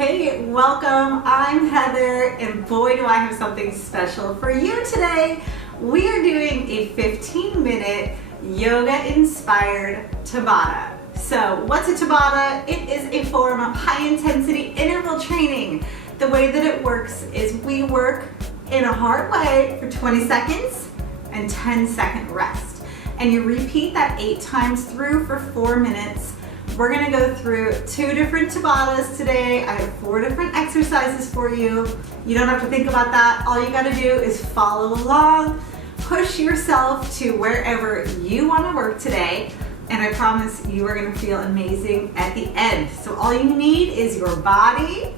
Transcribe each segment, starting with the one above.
Hey, welcome. I'm Heather, and boy do I have something special for you today. We are doing a 15-minute yoga-inspired Tabata. So what's a Tabata? It is a form of high-intensity interval training. The way that it works is we work in a hard way for 20 seconds and 10-second rest. And you repeat that 8 times through for 4 minutes. We're gonna go through 2 different Tabatas today. I have 4 different exercises for you. You don't have to think about that. All you gotta do is follow along, push yourself to wherever you wanna work today, and I promise you are gonna feel amazing at the end. So all you need is your body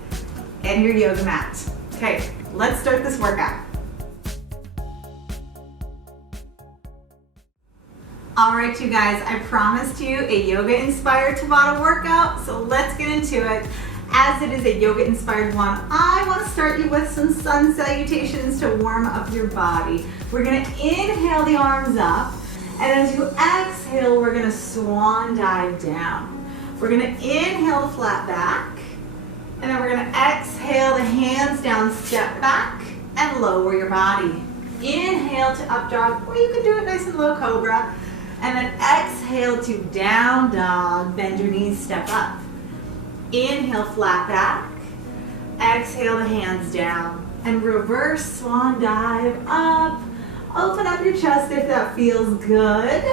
and your yoga mat. Okay, let's start this workout. All right, you guys, I promised you a yoga-inspired Tabata workout, so let's get into it. As it is a yoga-inspired one, I want to start you with some sun salutations to warm up your body. We're going to inhale the arms up, and as you exhale, we're going to swan dive down. We're going to inhale the flat back, and then we're going to exhale the hands down, step back, and lower your body. Inhale to up dog, or you can do it nice and low cobra. And then exhale to down dog, bend your knees, step up. Inhale, flat back. Exhale the hands down. And reverse swan dive up. Open up your chest if that feels good.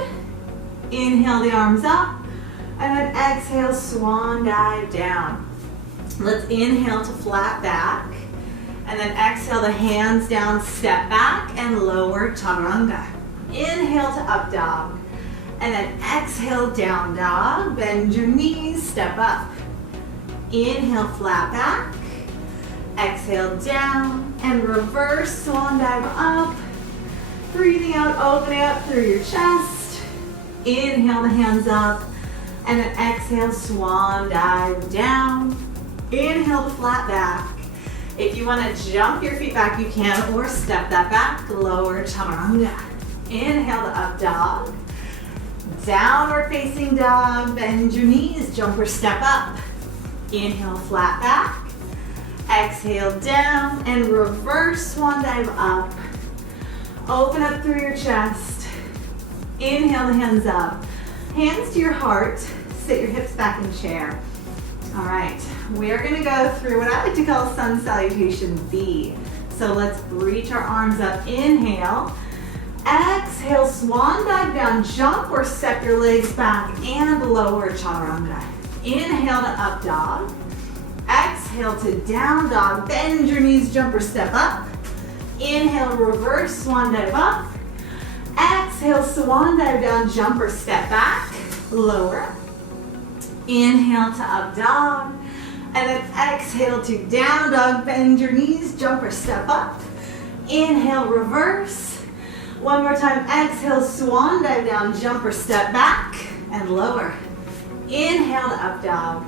Inhale the arms up. And then exhale, swan dive down. Let's inhale to flat back. And then exhale the hands down, step back, and lower chaturanga. Inhale to up dog. And then exhale, down dog, bend your knees, step up. Inhale, flat back. Exhale, down, and reverse swan dive up. Breathing out, opening up through your chest. Inhale the hands up, and then exhale, swan dive down. Inhale the flat back. If you want to jump your feet back, you can, or step that back, lower chaturanga. Inhale the up dog. Downward facing dog, bend your knees, jump or step up. Inhale, flat back. Exhale, down, and reverse swan dive up. Open up through your chest. Inhale the hands up. Hands to your heart. Sit your hips back in chair. All right, we are gonna go through what I like to call sun salutation B. So let's reach our arms up. Inhale. Exhale, swan dive down, jump or step your legs back and lower chaturanga. Inhale to up dog. Exhale to down dog, bend your knees, jump or step up. Inhale, reverse swan dive up. Exhale, swan dive down, jump or step back, lower. Inhale to up dog. And then exhale to down dog, bend your knees, jump or step up. Inhale, reverse. One more time, exhale, swan dive down, jump or step back, and lower. Inhale to up dog.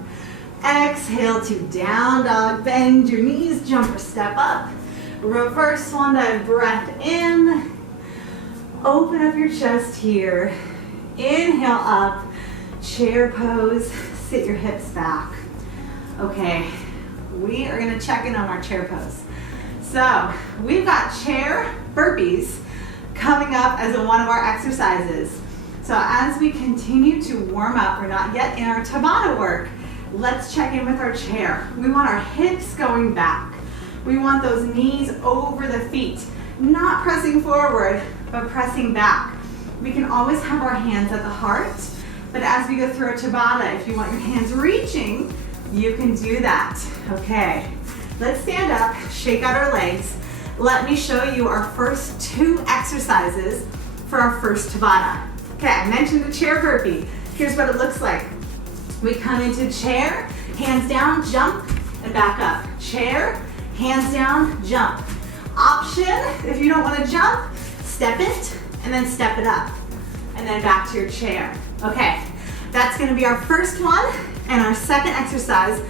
Exhale to down dog, bend your knees, jump or step up. Reverse swan dive, breath in. Open up your chest here. Inhale up, chair pose, sit your hips back. Okay, we are gonna check in on our chair pose. So, we've got chair burpees coming up as one of our exercises. So as we continue to warm up, we're not yet in our Tabata work, let's check in with our chair. We want our hips going back. We want those knees over the feet, not pressing forward, but pressing back. We can always have our hands at the heart, but as we go through our Tabata, if you want your hands reaching, you can do that. Okay, let's stand up, shake out our legs. Let me show you our first 2 exercises for our first Tabata. Okay, I mentioned the chair burpee. Here's what it looks like. We come into chair, hands down, jump, and back up. Chair, hands down, jump. Option, if you don't want to jump, step it, and then step it up. And then back to your chair. Okay, that's gonna be our first one, and our second exercise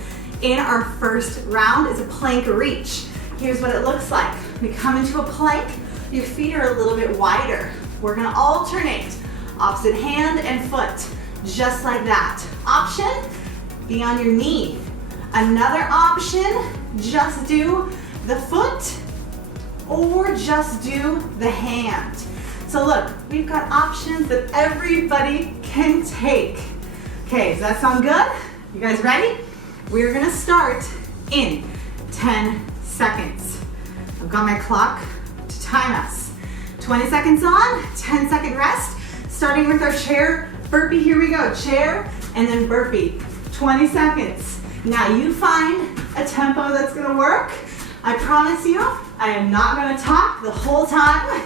in our first round is a plank reach. Here's what it looks like. We come into a plank, your feet are a little bit wider. We're gonna alternate, opposite hand and foot, just like that. Option, be on your knee. Another option, just do the foot or just do the hand. So look, we've got options that everybody can take. Okay, does that sound good? You guys ready? We're gonna start in 10 seconds. I've got my clock to time us. 20 seconds on, 10-second rest, starting with our chair burpee. Here we go, chair and then burpee. 20 seconds. Now you find a tempo that's gonna work. I promise you, I am not gonna talk the whole time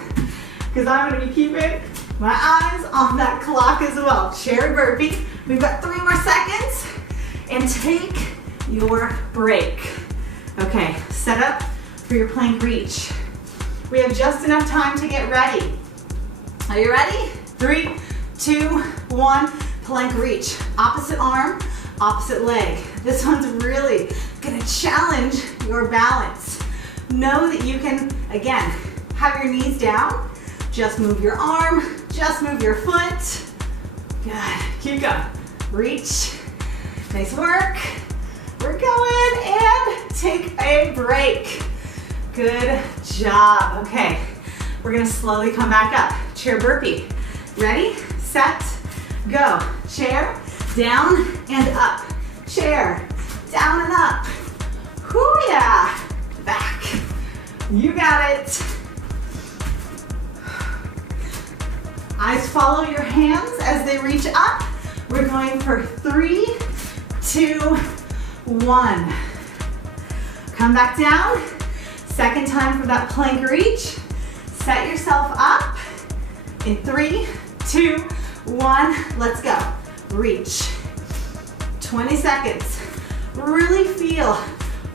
because I'm gonna be keeping my eyes on that clock as well. Chair burpee. We've got 3 more seconds and take your break. Okay, set up for your plank reach. We have just enough time to get ready. Are you ready? 3, 2, 1, plank reach. Opposite arm, opposite leg. This one's really gonna challenge your balance. Know that you can, again, have your knees down. Just move your arm, just move your foot. Good, keep going. Reach, nice work. We're going and take a break. Good job. Okay, we're gonna slowly come back up. Chair burpee. Ready, set, go. Chair, down and up. Chair, down and up. Whoo, yeah. Back. You got it. Eyes follow your hands as they reach up. We're going for 3, 2, 1. Come back down. Second time for that plank reach. Set yourself up in 3, 2, 1. Let's go. Reach. 20 seconds. Really feel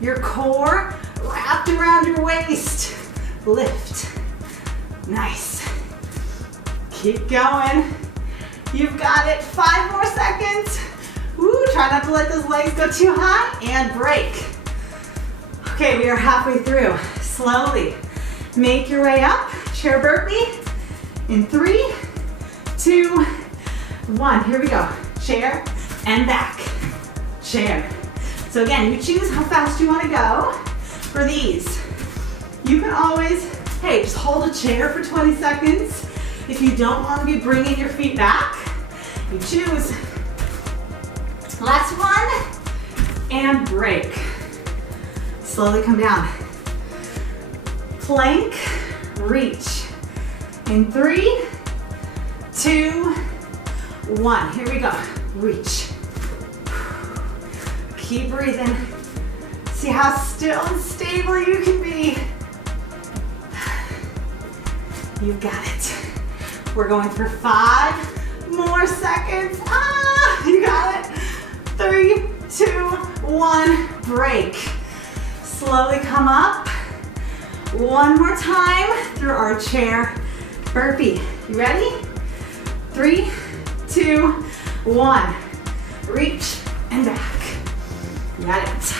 your core wrapped around your waist. Lift. Nice. Keep going. You've got it. 5 more seconds. Woo, try not to let those legs go too high and break. Okay, we are halfway through. Slowly make your way up. Chair burpee in 3, 2, 1. Here we go. Chair and back. Chair. So again, you choose how fast you want to go for these. You can always, hey, just hold a chair for 20 seconds. If you don't want to be bringing your feet back, you choose. Last one, and break. Slowly come down. Plank, reach. In 3, 2, 1. Here we go. Reach. Keep breathing. See how still and stable you can be. You got it. We're going for 5 more seconds. You got it. 3, 2, 1, break. Slowly come up. One more time through our chair burpee. You ready? 3, 2, 1. Reach and back. You got it.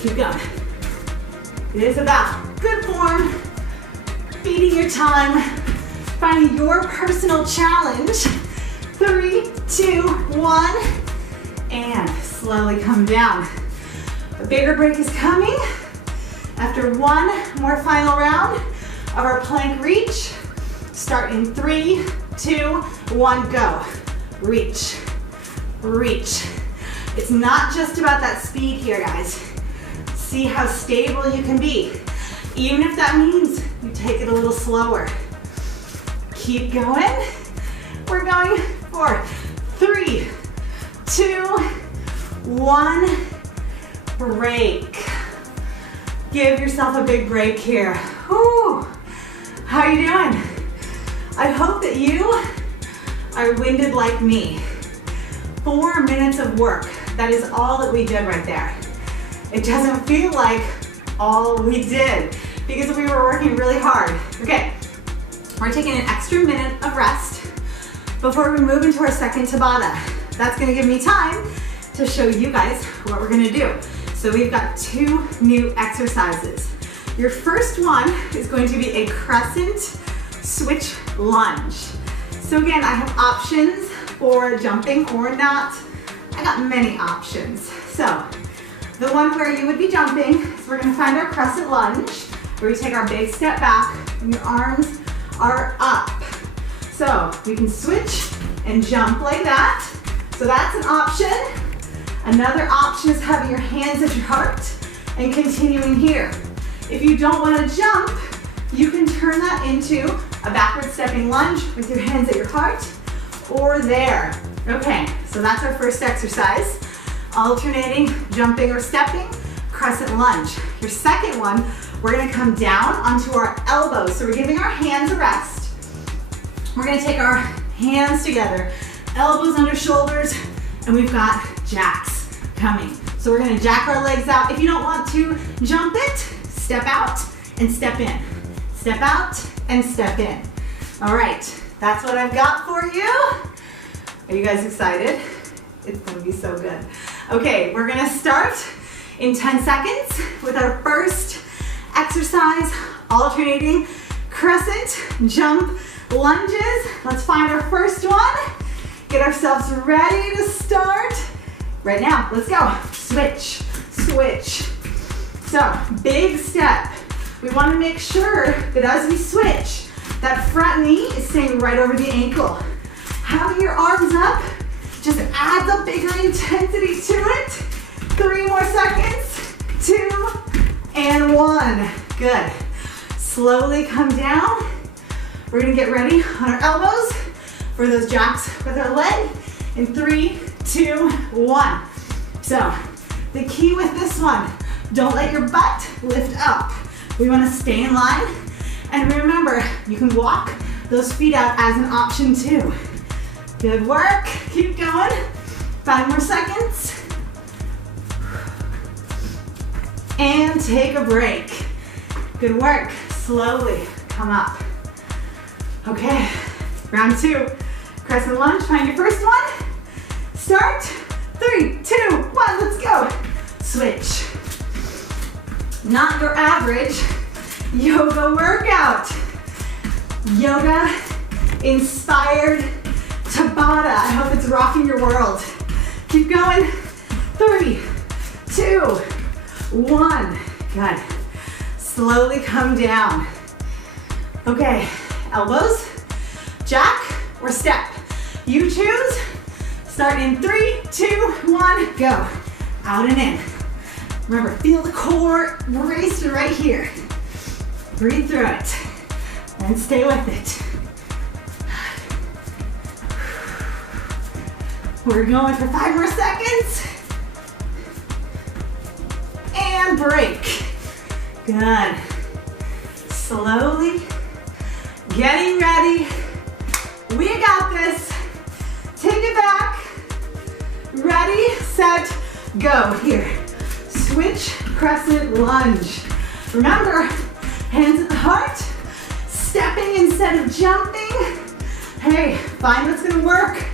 Keep going. It is about good form, beating your time, finding your personal challenge. 3, 2, 1, and slowly come down. A bigger break is coming. After one more final round of our plank reach, start in 3, 2, 1, go. Reach, reach. It's not just about that speed here, guys. See how stable you can be. Even if that means you take it a little slower. Keep going. We're going for 3, 2, 1, break. Give yourself a big break here. Whew. How are you doing? I hope that you are winded like me. 4 minutes of work. That is all that we did right there. It doesn't feel like all we did because we were working really hard. Okay, we're taking an extra minute of rest before we move into our second Tabata. That's gonna give me time to show you guys what we're gonna do. So we've got 2 new exercises. Your first one is going to be a crescent switch lunge. So again, I have options or jumping or not. I got many options. So the one where you would be jumping is we're gonna find our crescent lunge, where we take our big step back and your arms are up. So we can switch and jump like that. So that's an option. Another option is having your hands at your heart and continuing here. If you don't want to jump, you can turn that into a backward stepping lunge with your hands at your heart or there. Okay, so that's our first exercise. Alternating jumping or stepping, crescent lunge. Your second one, we're gonna come down onto our elbows. So we're giving our hands a rest. We're gonna take our hands together, elbows under shoulders, and we've got jacks coming. So we're gonna jack our legs out. If you don't want to jump it, step out and step in. Step out and step in. All right, that's what I've got for you. Are you guys excited? It's gonna be so good. Okay, we're gonna start in 10 seconds with our first exercise, alternating crescent jump lunges. Let's find our first one. Get ourselves ready to start. Right now, let's go. Switch, switch. So, big step. We wanna make sure that as we switch, that front knee is staying right over the ankle. Having your arms up just adds a bigger intensity to it. 3 more seconds, 2, and 1. Good. Slowly come down. We're gonna get ready on our elbows for those jacks with our leg in 3, 2, 1. So the key with this one, don't let your butt lift up. We wanna stay in line. And remember, you can walk those feet out as an option too. Good work, keep going. 5 more seconds. And take a break. Good work, slowly come up. Okay, round 2. Crescent lunge, find your first one. Start, 3, 2, 1, let's go. Switch. Not your average yoga workout. Yoga inspired Tabata. I hope it's rocking your world. Keep going. 3, 2, 1. Good. Slowly come down. Okay, elbows, jack or step. You choose. Start in 3, 2, 1, go. Out and in. Remember, feel the core braced right here. Breathe through it and stay with it. We're going for 5 more seconds. And break. Good. Slowly getting ready. We got this. Take it back. Ready, set, go. Here. Switch, crescent lunge. Remember, hands at the heart. Stepping instead of jumping. Hey, find what's gonna work.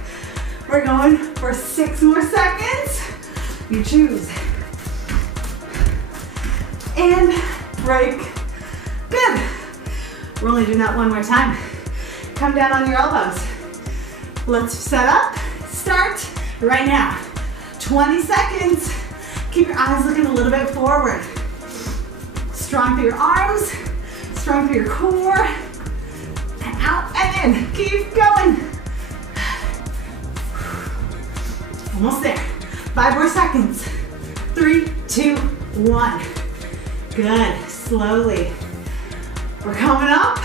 We're going for 6 more seconds. You choose. And break. Good. We're only doing that 1 more time. Come down on your elbows. Let's set up. Start right now. 20 seconds. Keep your eyes looking a little bit forward. Strong through your arms. Strong through your core. And out and in. Keep going. Almost there. 5 more seconds. 3, 2, 1. Good. Slowly. We're coming up.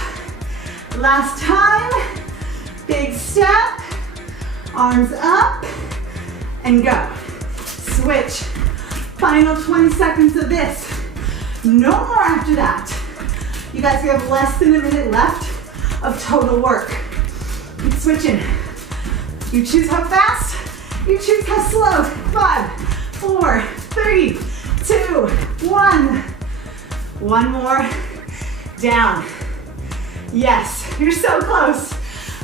Last time. Big step. Arms up. And go. Switch. Final 20 seconds of this. No more after that. You guys have less than a minute left of total work. Keep switching. You choose how fast. You choose how slow. 5, 4, 3, 2, 1. One more. Down. Yes, you're so close.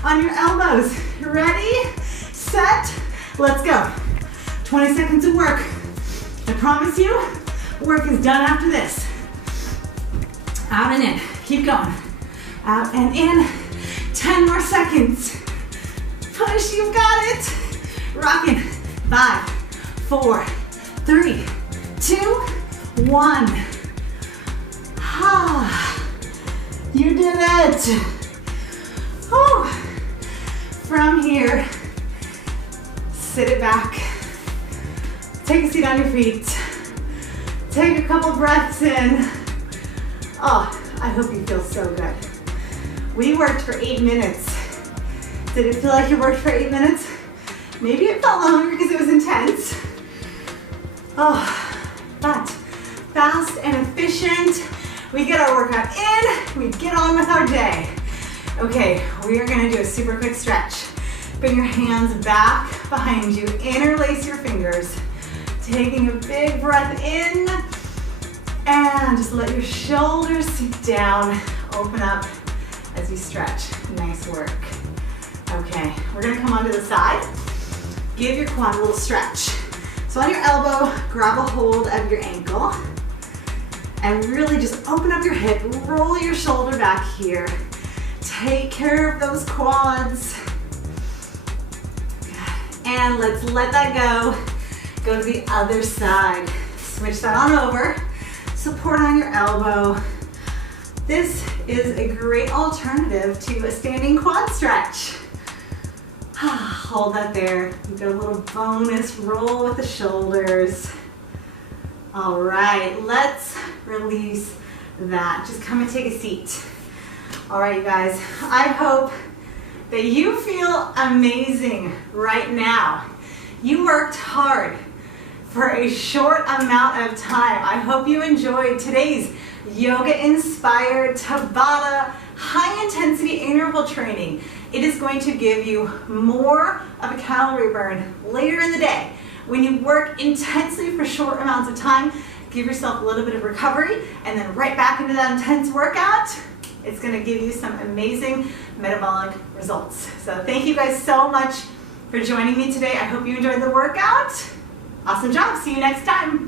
On your elbows. Ready, set, let's go. 20 seconds of work. I promise you, work is done after this. Out and in. Keep going. Out and in. 10 more seconds. push, you've got it. Rocking. 5, 4, 3, 2, 1. You did it. Whew. From here, sit it back. Take a seat on your feet. Take a couple breaths in. Oh, I hope you feel so good. We worked for 8 minutes. Did it feel like you worked for 8 minutes? Maybe it felt longer because it was intense. Oh, but fast and efficient. We get our workout in, we get on with our day. Okay, we are gonna do a super quick stretch. Bring your hands back behind you, interlace your fingers. Taking a big breath in, and just let your shoulders sink down, open up as you stretch. Nice work. Okay, we're gonna come onto the side. Give your quad a little stretch. So on your elbow, grab a hold of your ankle and really just open up your hip, roll your shoulder back here. Take care of those quads. And let's let that go. Go to the other side. Switch that on over. Support on your elbow. This is a great alternative to a standing quad stretch. Hold that there. You get a little bonus roll with the shoulders. All right, let's release that. Just come and take a seat. All right, you guys, I hope that you feel amazing right now. You worked hard for a short amount of time. I hope you enjoyed today's yoga-inspired Tabata high-intensity interval training. It is going to give you more of a calorie burn later in the day. When you work intensely for short amounts of time, give yourself a little bit of recovery and then right back into that intense workout. It's gonna give you some amazing metabolic results. So thank you guys so much for joining me today. I hope you enjoyed the workout. Awesome job, see you next time.